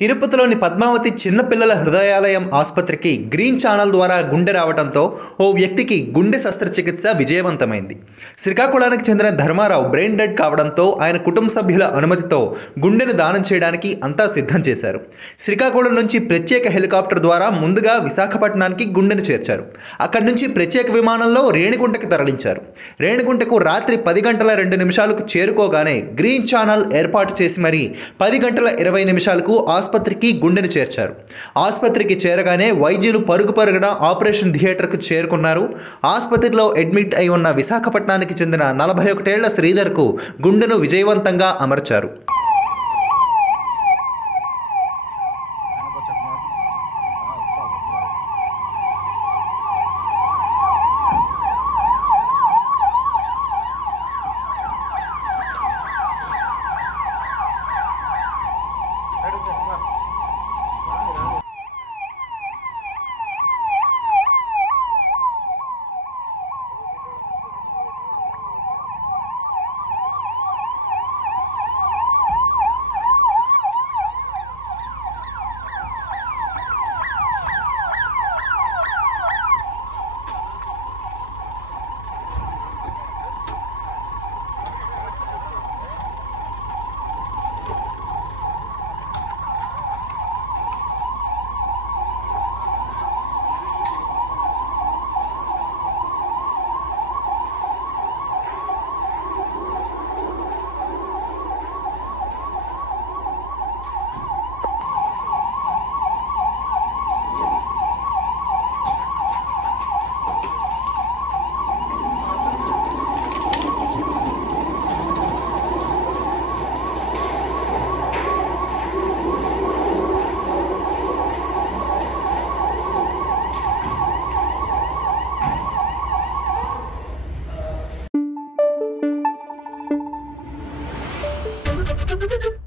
తిరుపతిలోని పద్మావతి చిన్నపిల్లల హృదయాలయం ఆసుపత్రికి గ్రీన్ ఛానల్ ద్వారా గుండె రావడంతో ఓ వ్యక్తికి గుండె శస్త్రచికిత్స విజయవంతమైంది. శ్రీకాకుళానికి చెందిన ధర్మారావు బ్రెయిన్ డెడ్ కావడంతో ఆయన కుటుంబ సభ్యుల అనుమతితో గుండెను దానం చేయడానికి అంతా సిద్ధం చేశారు. శ్రీకాకుళం నుంచి ప్రత్యేక హెలికాప్టర్ ద్వారా ముందుగా విశాఖపట్నానికి గుండెను చేర్చారు. అక్కడి నుంచి ప్రత్యేక విమానంలో రేణిగుంటకి తరలించారు. రేణిగుంటకు రాత్రి 10 గంటల 2 నిమిషాలకు చేరుకోగానే గ్రీన్ ఛానల్ ఏర్పాటు చేసి మరీ 10 గంటల 20 నిమిషాలకు ఆసుపత్రికి గుండెను చేర్చారు. ఆసుపత్రికి చేరగానే వైద్యులు పరుగున ఆపరేషన్ థియేటర్కు చేరుకున్నారు. ఆసుపత్రిలో అడ్మిట్ అయి ఉన్న విశాఖపట్నానికి చెందిన 41 ఏళ్ల శ్రీధర్కు గుండెను విజయవంతంగా అమర్చారు. Thank you.